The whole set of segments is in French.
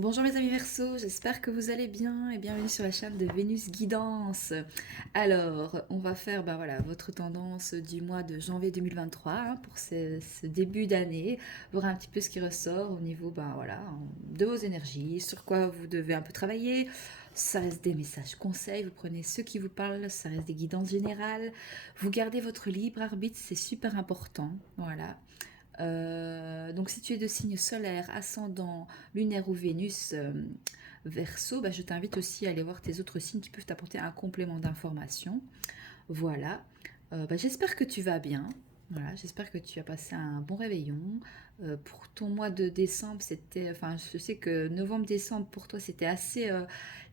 Bonjour mes amis Verseau, j'espère que vous allez bien et bienvenue sur la chaîne de Vénus Guidance. Alors, on va faire voilà, votre tendance du mois de janvier 2023 pour ce début d'année, voir un petit peu ce qui ressort au niveau voilà, de vos énergies, sur quoi vous devez un peu travailler. Ça reste des messages conseils, vous prenez ceux qui vous parlent, ça reste des guidances générales. Vous gardez votre libre arbitre, c'est super important. Voilà. Donc si tu es de signe solaire, ascendant, lunaire ou Vénus, Verseau, je t'invite aussi à aller voir tes autres signes qui peuvent t'apporter un complément d'information. Voilà. J'espère que tu vas bien. Voilà, j'espère que tu as passé un bon réveillon. Pour ton mois de décembre, enfin, je sais que novembre-décembre pour toi, c'était assez,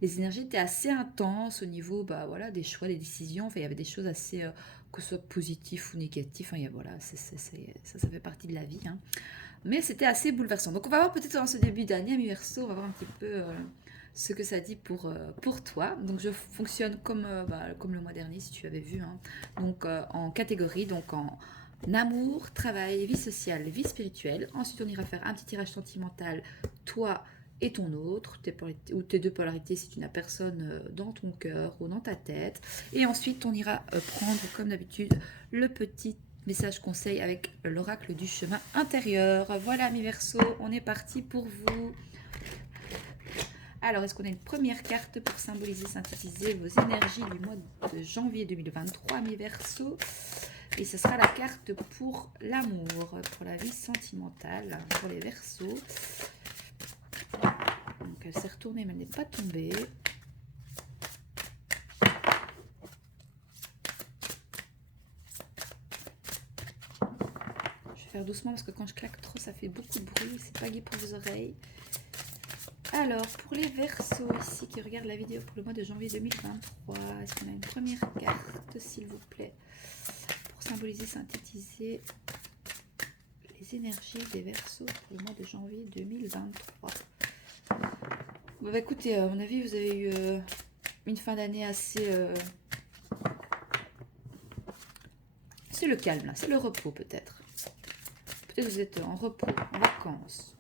les énergies étaient assez intenses au niveau, voilà, des choix, des décisions. Enfin, il y avait des choses assez, que ce soit positif ou négatif. Enfin, voilà, ça fait partie de la vie, hein. Mais c'était assez bouleversant. Donc, on va voir peut-être dans ce début d'année, à mi-verso, on va voir un petit peu ce que ça dit pour toi. Donc, je fonctionne comme le mois dernier, si tu avais vu, hein. Donc, en catégorie, donc en amour, travail, vie sociale, vie spirituelle. Ensuite, on ira faire un petit tirage sentimental, toi et ton autre, ou tes deux polarités si tu n'as personne dans ton cœur ou dans ta tête. Et ensuite, on ira prendre, comme d'habitude, le petit message conseil avec l'oracle du chemin intérieur. Voilà, mi verso, on est parti pour vous. Alors, est-ce qu'on a une première carte pour symboliser, synthétiser vos énergies du mois de janvier 2023, mi verso? Et ce sera la carte pour l'amour, pour la vie sentimentale, pour les versos. Donc, elle s'est retournée, mais elle n'est pas tombée. Je vais faire doucement parce que quand je claque trop, ça fait beaucoup de bruit. C'est pas gai pour vos oreilles. Alors, pour les Verseaux ici qui regardent la vidéo pour le mois de janvier 2023, est-ce qu'on a une première carte, s'il vous plaît, pour symboliser, synthétiser les énergies des Verseaux pour le mois de janvier 2023? Écoutez, à mon avis, vous avez eu une fin d'année assez... c'est le calme, là, c'est le repos peut-être. Peut-être que vous êtes en repos, en vacances.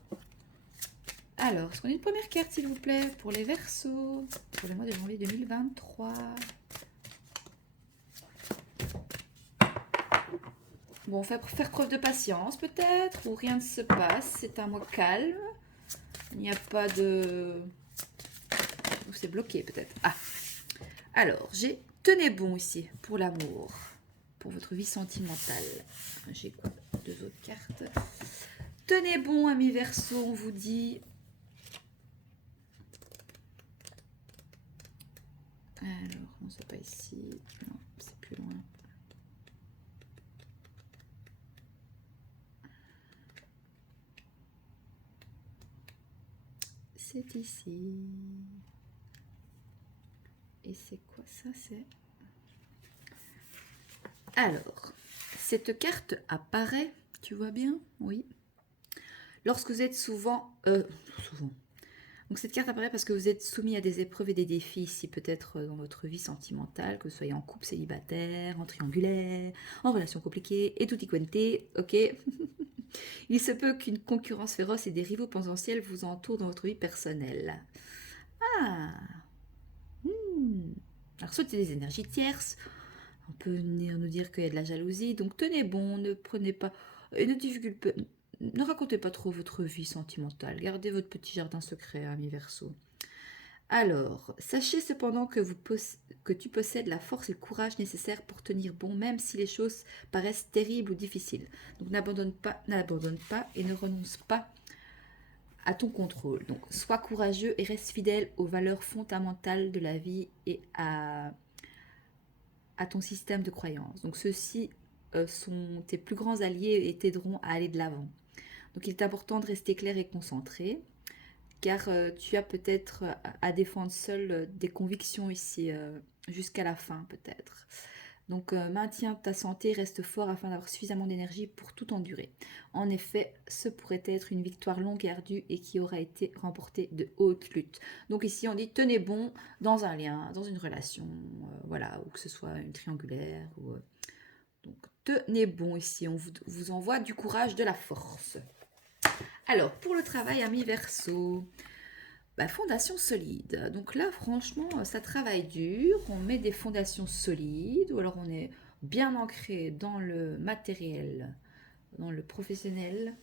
Alors, est-ce qu'on a une première carte, s'il vous plaît, pour les Verseaux, pour le mois de janvier 2023? Bon, faire preuve de patience peut-être, ou rien ne se passe, c'est un mois calme. Il n'y a pas de... Ou c'est bloqué peut-être. Ah, alors, j'ai tenez bon ici, pour l'amour, pour votre vie sentimentale. J'ai quoi? Deux autres cartes. Tenez bon, amis Verseau, on vous dit... Alors, non, c'est pas ici. Non, c'est plus loin. C'est ici. Et c'est quoi ça? C'est... Alors, cette carte apparaît, tu vois bien? Oui. Lorsque vous êtes souvent... souvent. Donc cette carte apparaît parce que vous êtes soumis à des épreuves et des défis ici, peut-être dans votre vie sentimentale, que vous soyez en couple célibataire, en triangulaire, en relation compliquée, et tutti quanti, ok. Il se peut qu'une concurrence féroce et des rivaux potentiels vous entourent dans votre vie personnelle. Ah, alors soit il y a des énergies tierces, on peut venir nous dire qu'il y a de la jalousie, donc tenez bon, ne prenez pas, et ne racontez pas trop votre vie sentimentale, gardez votre petit jardin secret, ami Verseau. Alors, sachez cependant que tu possèdes la force et le courage nécessaires pour tenir bon, même si les choses paraissent terribles ou difficiles. Donc n'abandonne pas et ne renonce pas à ton contrôle. Donc sois courageux et reste fidèle aux valeurs fondamentales de la vie et à ton système de croyances. Donc ceux-ci sont tes plus grands alliés et t'aideront à aller de l'avant. Donc il est important de rester clair et concentré, car tu as peut-être à défendre seul des convictions ici jusqu'à la fin peut-être. Donc maintiens ta santé, reste fort afin d'avoir suffisamment d'énergie pour tout endurer. En effet, ce pourrait être une victoire longue et ardue et qui aura été remportée de haute lutte. Donc ici on dit tenez bon dans un lien, dans une relation, voilà, ou que ce soit une triangulaire. Donc tenez bon ici, on vous envoie du courage, de la force. Alors pour le travail, ami Verseau, Bah, fondation solide. Donc là, franchement, ça travaille dur. On met des fondations solides ou alors on est bien ancré dans le matériel, dans le professionnel.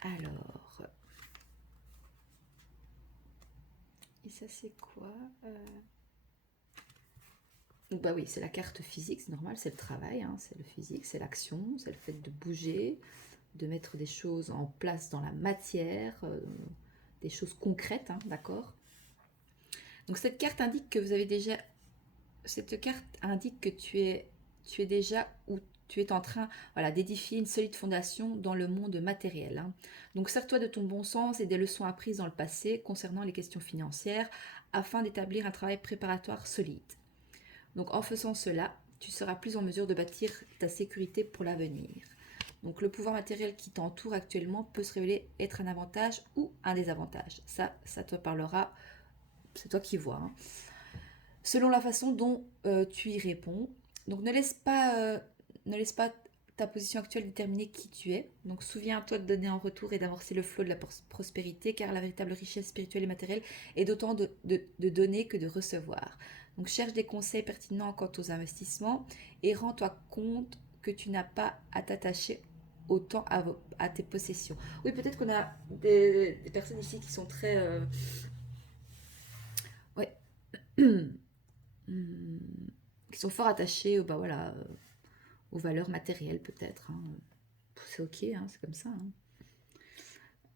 Alors, et ça c'est quoi? Donc bah oui, c'est la carte physique, c'est normal, c'est le travail, hein, c'est le physique, c'est l'action, c'est le fait de bouger, de mettre des choses en place dans la matière, des choses concrètes, hein, d'accord? Donc cette carte indique que vous avez déjà, cette carte indique que tu es déjà ou tu es en train, voilà, d'édifier une solide fondation dans le monde matériel, hein. Donc sers-toi de ton bon sens et des leçons apprises dans le passé concernant les questions financières afin d'établir un travail préparatoire solide. Donc en faisant cela, tu seras plus en mesure de bâtir ta sécurité pour l'avenir. Donc le pouvoir matériel qui t'entoure actuellement peut se révéler être un avantage ou un désavantage. Ça te parlera, c'est toi qui vois, hein. Selon la façon dont tu y réponds. Donc ne laisse pas ta position actuelle déterminer qui tu es. Donc souviens-toi de donner en retour et d'amorcer le flot de la prospérité, car la véritable richesse spirituelle et matérielle est d'autant de donner que de recevoir. Donc cherche des conseils pertinents quant aux investissements et rends-toi compte que tu n'as pas à t'attacher autant à tes possessions. Oui, peut-être qu'on a des personnes ici qui sont très... ouais. Qui sont fort attachées bah voilà, aux valeurs matérielles peut-être, hein. C'est ok, hein, c'est comme ça,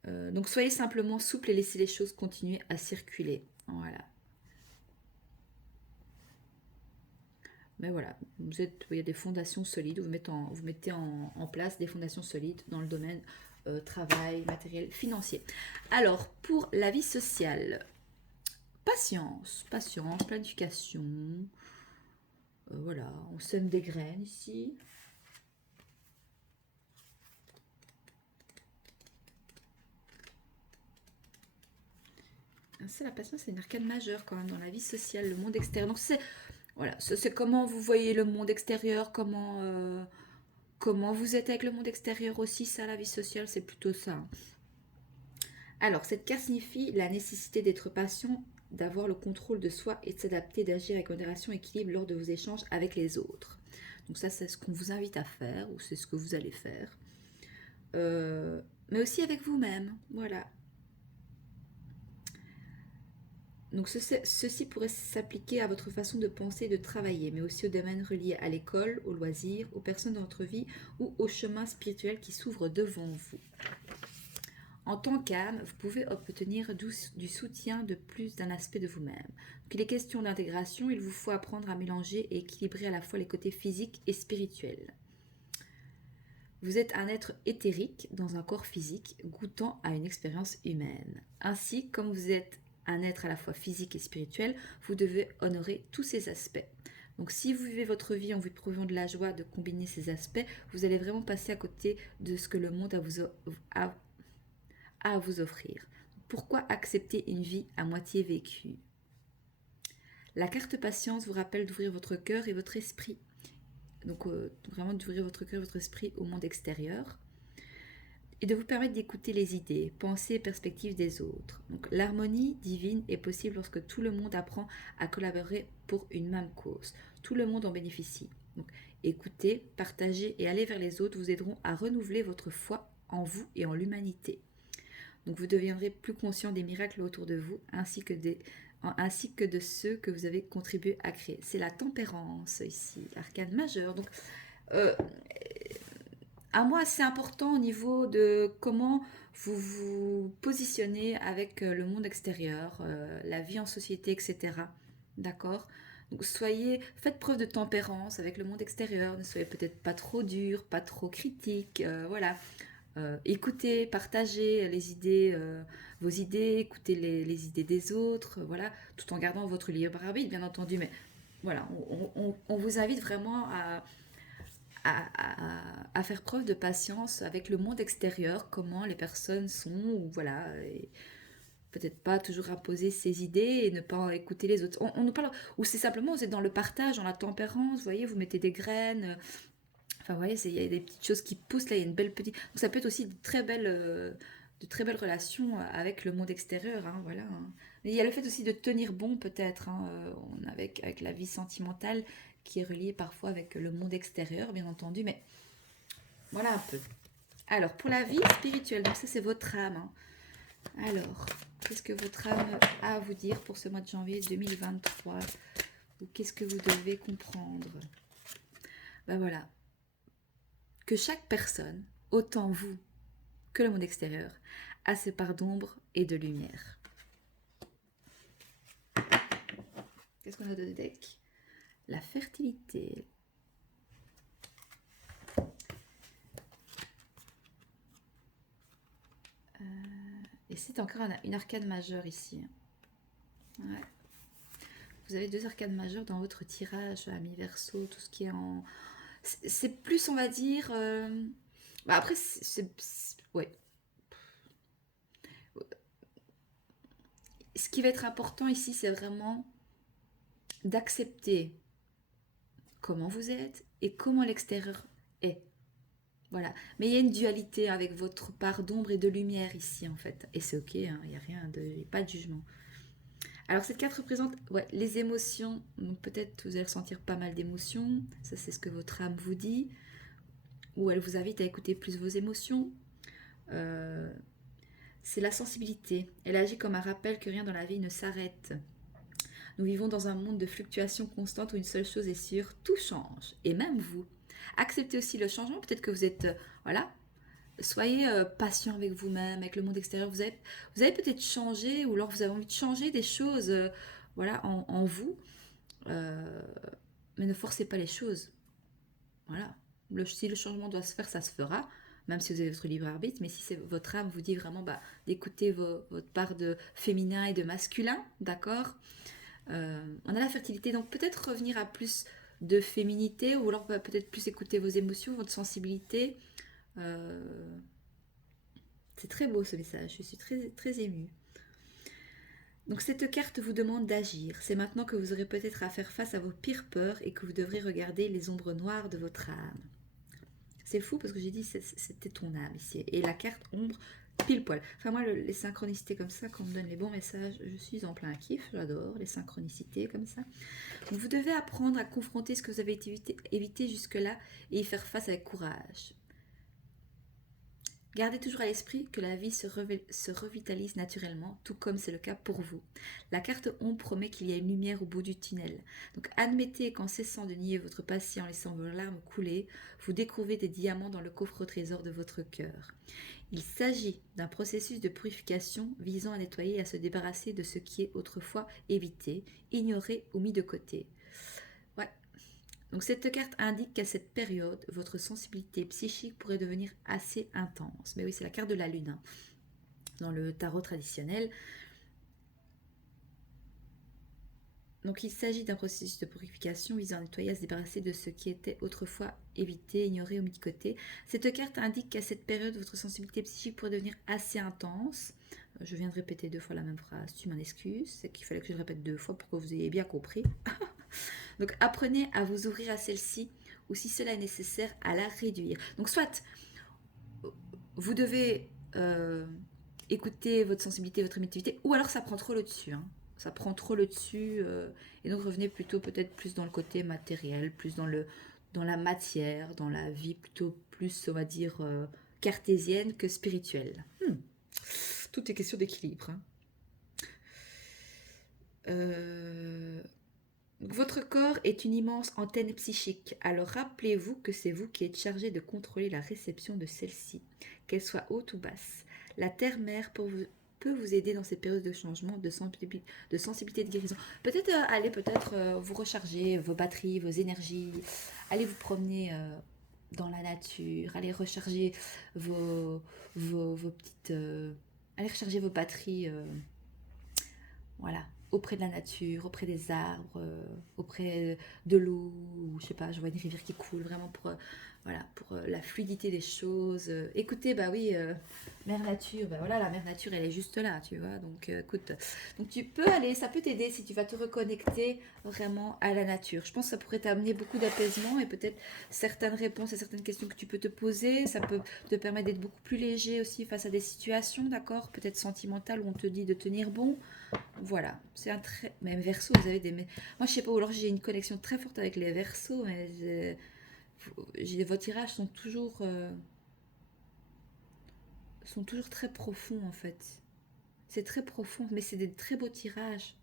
hein. Donc soyez simplement souple et laissez les choses continuer à circuler. Voilà. Mais voilà, il y a des fondations solides, vous mettez en place des fondations solides dans le domaine travail, matériel, financier. Alors, pour la vie sociale, patience, planification. Voilà, on sème des graines ici. C'est la patience, c'est une arcane majeure quand même dans la vie sociale, le monde extérieur. Donc c'est voilà, c'est comment vous voyez le monde extérieur, comment vous êtes avec le monde extérieur aussi, ça la vie sociale, c'est plutôt ça. Alors cette carte signifie la nécessité d'être patient, d'avoir le contrôle de soi et de s'adapter, d'agir avec modération et équilibre lors de vos échanges avec les autres. Donc ça c'est ce qu'on vous invite à faire ou c'est ce que vous allez faire. Mais aussi avec vous-même, voilà. Donc ceci pourrait s'appliquer à votre façon de penser et de travailler, mais aussi aux domaines reliés à l'école, aux loisirs, aux personnes de votre vie ou au chemin spirituel qui s'ouvre devant vous. En tant qu'âme, vous pouvez obtenir du soutien de plus d'un aspect de vous-même. Donc, il est question d'intégration, il vous faut apprendre à mélanger et équilibrer à la fois les côtés physiques et spirituels. Vous êtes un être éthérique dans un corps physique, goûtant à une expérience humaine. Ainsi, comme vous êtes un être à la fois physique et spirituel, vous devez honorer tous ces aspects. Donc si vous vivez votre vie en vous éprouvant de la joie de combiner ces aspects, vous allez vraiment passer à côté de ce que le monde a à vous offrir. Pourquoi accepter une vie à moitié vécue? La carte patience vous rappelle d'ouvrir votre cœur et votre esprit. Donc vraiment d'ouvrir votre cœur et votre esprit au monde extérieur. Et de vous permettre d'écouter les idées, pensées et perspectives des autres. Donc l'harmonie divine est possible lorsque tout le monde apprend à collaborer pour une même cause. Tout le monde en bénéficie. Donc écouter, partager et aller vers les autres vous aideront à renouveler votre foi en vous et en l'humanité. Donc vous deviendrez plus conscient des miracles autour de vous ainsi que de ceux que vous avez contribué à créer. C'est la tempérance ici, arcane majeure. Donc à moi, c'est important au niveau de comment vous vous positionnez avec le monde extérieur, la vie en société, etc. D'accord? Donc faites preuve de tempérance avec le monde extérieur. Ne soyez peut-être pas trop dur, pas trop critique. Voilà. Écoutez, partagez vos idées, écoutez les idées des autres, voilà, tout en gardant votre libre arbitre, bien entendu. Mais voilà, on vous invite vraiment à faire preuve de patience avec le monde extérieur, comment les personnes sont, ou voilà, et peut-être pas toujours imposer ses idées et ne pas écouter les autres. On nous parle, ou c'est simplement, vous êtes dans le partage, dans la tempérance, vous voyez, vous mettez des graines. Enfin, vous voyez, il y a des petites choses qui poussent, là, il y a une belle petite... Donc ça peut être aussi de de très belles relations avec le monde extérieur, hein, voilà. Hein. Mais il y a le fait aussi de tenir bon peut-être, hein, avec la vie sentimentale qui est reliée parfois avec le monde extérieur, bien entendu, mais voilà un peu. Alors, pour la vie spirituelle, donc ça c'est votre âme. Hein. Alors, qu'est-ce que votre âme a à vous dire pour ce mois de janvier 2023? Ou qu'est-ce que vous devez comprendre? Ben voilà, que chaque personne, autant vous que le monde extérieur, a ses parts d'ombre et de lumière. Qu'est-ce qu'on a de deck? La fertilité. Et c'est encore une arcade majeure ici. Ouais. Vous avez 2 arcades majeures dans votre tirage, ami Verseau, tout ce qui est en... C'est plus, on va dire... Bah après, ouais. Ce qui va être important ici, c'est vraiment d'accepter comment vous êtes et comment l'extérieur est. Voilà. Mais il y a une dualité avec votre part d'ombre et de lumière ici, en fait. Et c'est ok, hein, il n'y a rien de... pas de jugement. Alors cette carte représente les émotions. Donc peut-être vous allez ressentir pas mal d'émotions. Ça c'est ce que votre âme vous dit. Ou elle vous invite à écouter plus vos émotions. C'est la sensibilité. Elle agit comme un rappel que rien dans la vie ne s'arrête. Nous vivons dans un monde de fluctuations constantes où une seule chose est sûre, tout change. Et même vous. Acceptez aussi le changement. Peut-être que vous êtes... voilà. Soyez patient avec vous-même, avec le monde extérieur. Vous avez peut-être changé ou alors vous avez envie de changer des choses voilà, en vous. Mais ne forcez pas les choses. Voilà. Si le changement doit se faire, ça se fera. Même si vous avez votre libre arbitre. Mais si votre âme vous dit vraiment d'écouter votre part de féminin et de masculin, d'accord. On a la fertilité. Donc peut-être revenir à plus de féminité ou alors peut-être plus écouter vos émotions, votre sensibilité. C'est très beau ce message, je suis très, très émue. Donc cette carte vous demande d'agir. C'est maintenant que vous aurez peut-être à faire face à vos pires peurs et que vous devrez regarder les ombres noires de votre âme. C'est fou parce que j'ai dit c'était ton âme ici. Et la carte ombre, pile poil. Enfin moi les synchronicités comme ça, quand on me donne les bons messages, je suis en plein kiff, j'adore les synchronicités comme ça. Donc vous devez apprendre à confronter ce que vous avez évité jusque-là et y faire face avec courage. Gardez toujours à l'esprit que la vie se revitalise naturellement, tout comme c'est le cas pour vous. La carte ombre promet qu'il y a une lumière au bout du tunnel. Donc admettez qu'en cessant de nier votre passé, en laissant vos larmes couler, vous découvrez des diamants dans le coffre au trésor de votre cœur. Il s'agit d'un processus de purification visant à nettoyer et à se débarrasser de ce qui est autrefois évité, ignoré ou mis de côté. Donc cette carte indique qu'à cette période, votre sensibilité psychique pourrait devenir assez intense. Mais oui, c'est la carte de la lune, hein, dans le tarot traditionnel. Donc il s'agit d'un processus de purification visant à nettoyer, à se débarrasser de ce qui était autrefois évité, ignoré ou mis de côté. Cette carte indique qu'à cette période, votre sensibilité psychique pourrait devenir assez intense. Je viens de répéter 2 fois la même phrase, tu m'en excuses. C'est qu'il fallait que je le répète 2 fois pour que vous ayez bien compris. Donc apprenez à vous ouvrir à celle-ci ou si cela est nécessaire à la réduire. Donc soit vous devez écouter votre sensibilité, votre émotivité, ou alors ça prend trop le dessus. Hein. Ça prend trop le dessus et donc revenez plutôt peut-être plus dans le côté matériel, plus dans la matière, dans la vie plutôt plus on va dire cartésienne que spirituelle. Tout est question d'équilibre. Hein. Votre corps est une immense antenne psychique, alors rappelez-vous que c'est vous qui êtes chargé de contrôler la réception de celle-ci, qu'elle soit haute ou basse. La terre-mère peut vous aider dans ces périodes de changement, de sensibilité, de guérison. Peut-être allez vous recharger vos batteries, vos énergies, allez vous promener dans la nature, allez recharger vos petites... allez recharger vos batteries, voilà. auprès de la nature, auprès des arbres, auprès de l'eau, ou je sais pas, je vois une rivière qui coule, vraiment pour, voilà, pour la fluidité des choses. Écoutez, bah oui, mère nature, bah voilà, la mère nature, elle est juste là, tu vois. Donc, écoute, donc tu peux aller, ça peut t'aider si tu vas te reconnecter vraiment à la nature. Je pense que ça pourrait t'amener beaucoup d'apaisement et peut-être certaines réponses à certaines questions que tu peux te poser. Ça peut te permettre d'être beaucoup plus léger aussi face à des situations, d'accord? Peut-être sentimentales où on te dit de tenir bon. Voilà, c'est un très... Même Verseau, vous avez des... Moi, je sais pas, ou alors j'ai une connexion très forte avec les Verseaux, mais vos tirages sont toujours très profonds, en fait. C'est très profond, mais c'est des très beaux tirages.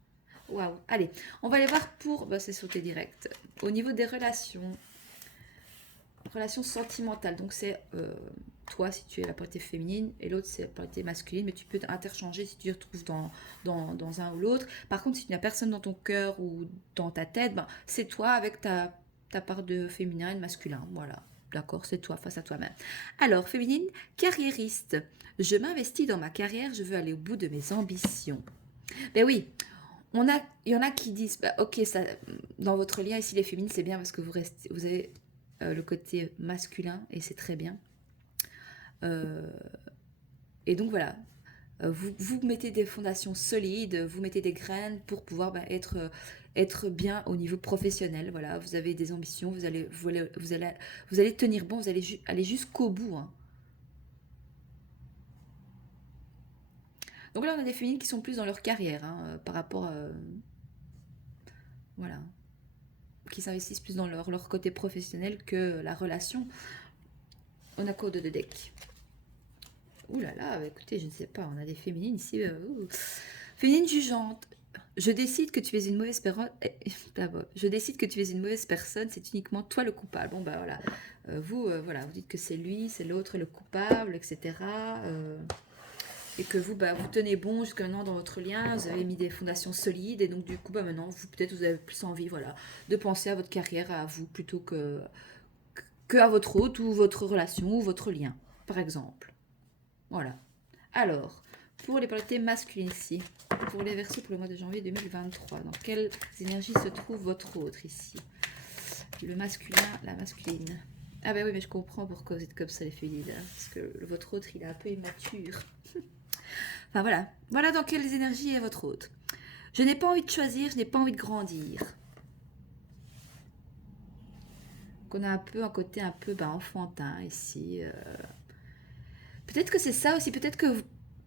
Waouh. Allez, on va aller voir pour... Bah, c'est sauté direct. Au niveau des relations sentimentales. Donc, c'est toi, si tu es la polarité féminine, et l'autre, c'est la polarité masculine, mais tu peux interchanger si tu te retrouves dans un ou l'autre. Par contre, si tu n'as personne dans ton cœur ou dans ta tête, ben, c'est toi avec ta part de féminin et de masculin. Voilà. D'accord, c'est toi face à toi-même. Alors, féminine, carriériste. Je m'investis dans ma carrière, je veux aller au bout de mes ambitions. Ben oui, il y en a qui disent, bah, ok, ça, dans votre lien ici, les féminines, c'est bien parce que vous avez le côté masculin et c'est très bien. Euh, et donc voilà, vous mettez des fondations solides, vous mettez des graines pour pouvoir être bien au niveau professionnel. Voilà, vous avez des ambitions, vous allez tenir bon, vous allez aller jusqu'au bout, hein. Donc là, on a des féminines qui sont plus dans leur carrière, hein, par rapport à... voilà, qui s'investissent plus dans leur côté professionnel que la relation. On a code de deck. Ouh là là, bah écoutez, je ne sais pas, on a des féminines ici. Féminine jugeante. Je décide que tu es une mauvaise personne. Je décide que tu es une mauvaise personne, c'est uniquement toi le coupable. Bon bah voilà. Voilà, vous dites que c'est lui, c'est l'autre le coupable, etc. Et que vous, bah, vous tenez bon jusqu'à maintenant dans votre lien, vous avez mis des fondations solides, et donc du coup, bah, maintenant, peut-être vous avez plus envie, voilà, de penser à votre carrière, à vous, plutôt que à votre autre, ou votre relation, ou votre lien, par exemple. Voilà. Alors, pour les polarités masculines ici, pour les Verseaux pour le mois de janvier 2023, dans quelles énergies se trouve votre autre ici? Le masculin, la masculine. Ah ben oui, mais je comprends pourquoi vous êtes comme ça les féminines, hein, parce que votre autre, il est un peu immature. Enfin voilà, voilà dans quelles énergies est votre autre. Je n'ai pas envie de choisir, je n'ai pas envie de grandir. Qu'on a un peu un côté un peu enfantin ici. Peut-être que c'est ça aussi, peut-être que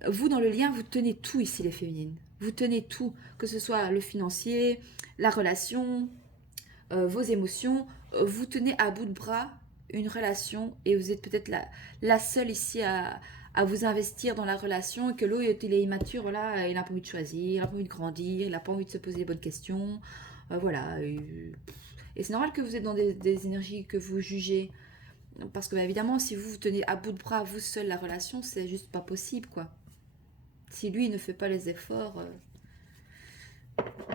vous, dans le lien, vous tenez tout ici, les féminines. Vous tenez tout, que ce soit le financier, la relation, vos émotions. Vous tenez à bout de bras une relation et vous êtes peut-être la seule ici à vous investir dans la relation et que l'autre, il est immature, voilà, il n'a pas envie de choisir, il n'a pas envie de grandir, il n'a pas envie de se poser les bonnes questions. Voilà. Et c'est normal que vous êtes dans des énergies que vous jugez. Parce que, bah, évidemment, si vous tenez à bout de bras, vous seul, la relation, c'est juste pas possible, quoi. Si lui ne fait pas les efforts.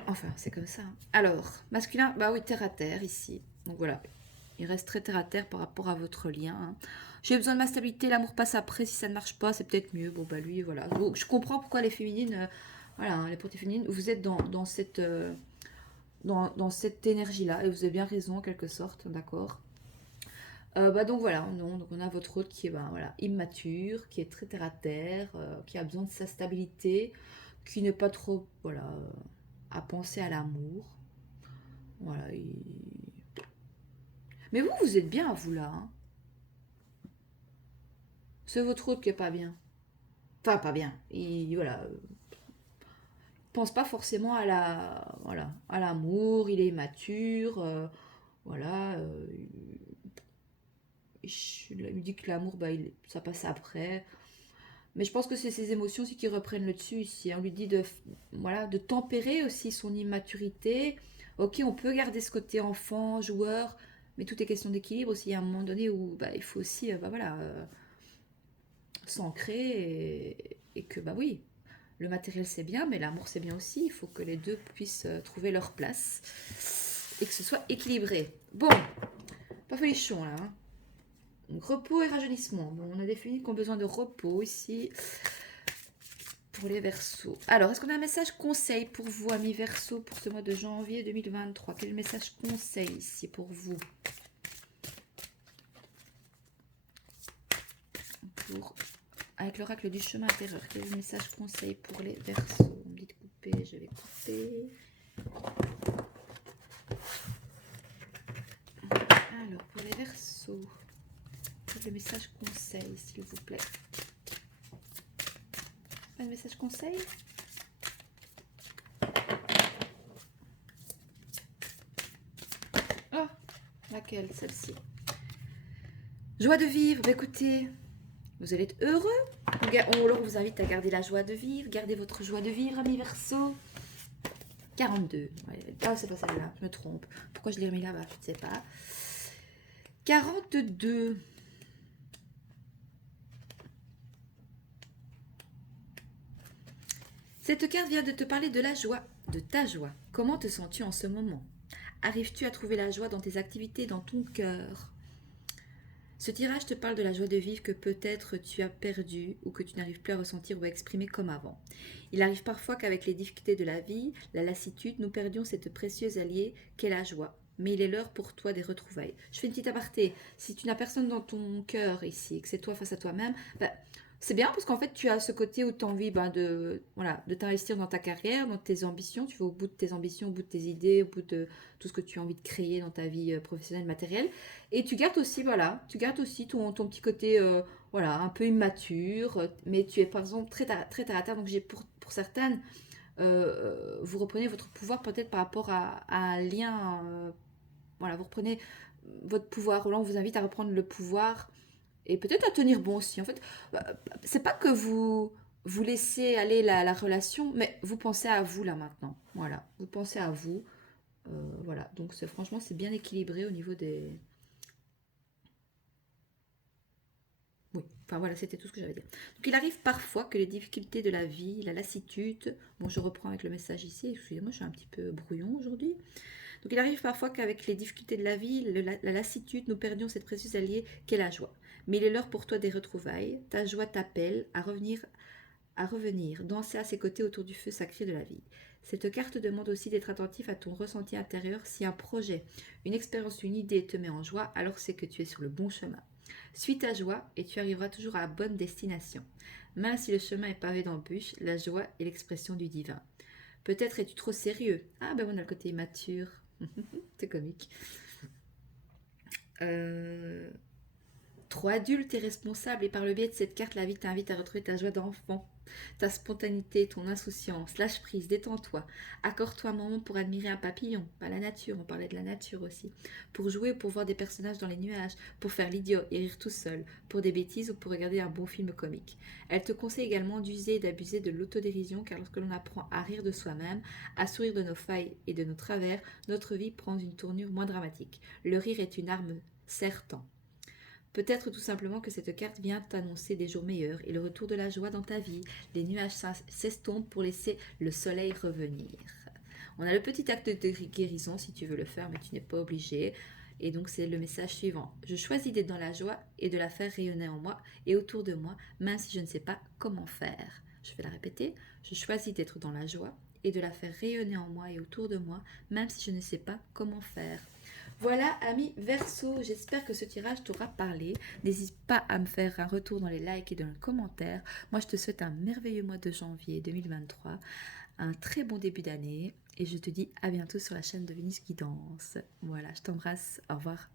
Enfin, c'est comme ça. Alors, masculin, bah oui, terre à terre ici. Donc voilà. Il reste très terre à terre par rapport à votre lien, hein. J'ai besoin de ma stabilité, l'amour passe après. Si ça ne marche pas, c'est peut-être mieux. Bon, bah lui, voilà. Donc, je comprends pourquoi les féminines, voilà, hein, les portées féminines, vous êtes dans cette énergie-là. Et vous avez bien raison, en quelque sorte, d'accord. Bah donc voilà, non, donc on a votre autre qui est voilà, immature, qui est très terre à terre, qui a besoin de sa stabilité, qui n'est pas trop voilà, à penser à l'amour. Voilà. Mais vous êtes bien, vous là, hein. C'est votre autre qui est pas bien. Enfin, pas bien. Il voilà, pense pas forcément voilà, à l'amour, il est immature, voilà. Il me dit que l'amour, bah, ça passe après. Mais je pense que c'est ses émotions aussi qui reprennent le dessus ici. On lui dit voilà, de tempérer aussi son immaturité. Ok, on peut garder ce côté enfant, joueur, mais tout est question d'équilibre aussi. Il y a un moment donné où bah, il faut aussi voilà, s'ancrer et que, bah oui, le matériel c'est bien, mais l'amour c'est bien aussi. Il faut que les deux puissent trouver leur place et que ce soit équilibré. Bon, pas folichon là, hein. Donc, repos et rajeunissement. Bon, on a des féminines qui ont besoin de repos ici. pour les Verseaux. Alors, est-ce qu'on a un message conseil pour vous, amis Verseaux, pour ce mois de janvier 2023? Quel message conseil ici pour vous? Avec l'oracle du chemin intérieur, quel est le message conseil pour les Verseaux? On me dit de couper, je vais couper. Alors, pour les Verseaux, quel est le message conseil, s'il vous plaît? Pas de message conseil? Oh, laquelle? Celle-ci. Joie de vivre, écoutez, vous allez être heureux. On vous invite à garder la joie de vivre. Gardez votre joie de vivre, amis Verseaux. 42. Ouais. Ah, c'est pas celle-là, je me trompe. Pourquoi je l'ai remis là-bas? Je ne sais pas. 42. Cette carte vient de te parler de la joie, de ta joie. Comment te sens-tu en ce moment? Arrives-tu à trouver la joie dans tes activités, dans ton cœur? Ce tirage te parle de la joie de vivre que peut-être tu as perdue ou que tu n'arrives plus à ressentir ou à exprimer comme avant. Il arrive parfois qu'avec les difficultés de la vie, la lassitude, nous perdions cette précieuse alliée qu'est la joie. Mais il est l'heure pour toi des retrouvailles. Je fais une petite aparté. Si tu n'as personne dans ton cœur ici, et que c'est toi face à toi-même, c'est bien parce qu'en fait tu as ce côté où tu as envie de t'investir dans ta carrière, dans tes ambitions. Tu vas au bout de tes ambitions, au bout de tes idées, au bout de tout ce que tu as envie de créer dans ta vie professionnelle, matérielle. Et tu gardes aussi, ton petit côté un peu immature, mais tu es par exemple très terre à terre. Donc j'ai pour certaines, vous reprenez votre pouvoir peut-être par rapport à un lien. Vous reprenez votre pouvoir. Roland vous invite à reprendre le pouvoir et peut-être à tenir bon aussi. En fait, c'est pas que vous laissez aller la relation, mais vous pensez à vous là maintenant. Voilà, vous pensez à vous. Voilà, donc franchement, c'est bien équilibré au niveau des... Oui, enfin voilà, c'était tout ce que j'avais à dire. Donc il arrive parfois que les difficultés de la vie, la lassitude... Bon, je reprends avec le message ici, excusez-moi, je suis un petit peu brouillon aujourd'hui. Donc il arrive parfois qu'avec les difficultés de la vie, la lassitude, nous perdions cette précieuse alliée qu'est la joie. Mais il est l'heure pour toi des retrouvailles. Ta joie t'appelle à revenir, danser à ses côtés autour du feu sacré de la vie. Cette carte demande aussi d'être attentif à ton ressenti intérieur. Si un projet, une expérience, une idée te met en joie, alors c'est que tu es sur le bon chemin. Suis ta joie et tu arriveras toujours à la bonne destination. Même si le chemin est pavé d'embûches, la joie est l'expression du divin. Peut-être es-tu trop sérieux. Ah ben on a le côté immature. C'est comique. Trop adulte et responsable, et par le biais de cette carte, la vie t'invite à retrouver ta joie d'enfant, ta spontanéité, ton insouciance. Lâche prise, détends-toi. Accorde-toi un moment pour admirer un papillon, pas la nature, on parlait de la nature aussi. Pour jouer ou pour voir des personnages dans les nuages, pour faire l'idiot et rire tout seul, pour des bêtises ou pour regarder un bon film comique. Elle te conseille également d'user et d'abuser de l'autodérision, car lorsque l'on apprend à rire de soi-même, à sourire de nos failles et de nos travers, notre vie prend une tournure moins dramatique. Le rire est une arme sertant. Peut-être tout simplement que cette carte vient t'annoncer des jours meilleurs et le retour de la joie dans ta vie. Les nuages s'estompent pour laisser le soleil revenir. On a le petit acte de guérison si tu veux le faire, mais tu n'es pas obligé. Et donc c'est le message suivant. Je choisis d'être dans la joie et de la faire rayonner en moi et autour de moi, même si je ne sais pas comment faire. Je vais la répéter. Je choisis d'être dans la joie et de la faire rayonner en moi et autour de moi, même si je ne sais pas comment faire. Voilà, amis Verseau, j'espère que ce tirage t'aura parlé. N'hésite pas à me faire un retour dans les likes et dans les commentaires. Moi, je te souhaite un merveilleux mois de janvier 2023, un très bon début d'année et je te dis à bientôt sur la chaîne de Vénus Guidance. Voilà, je t'embrasse, au revoir.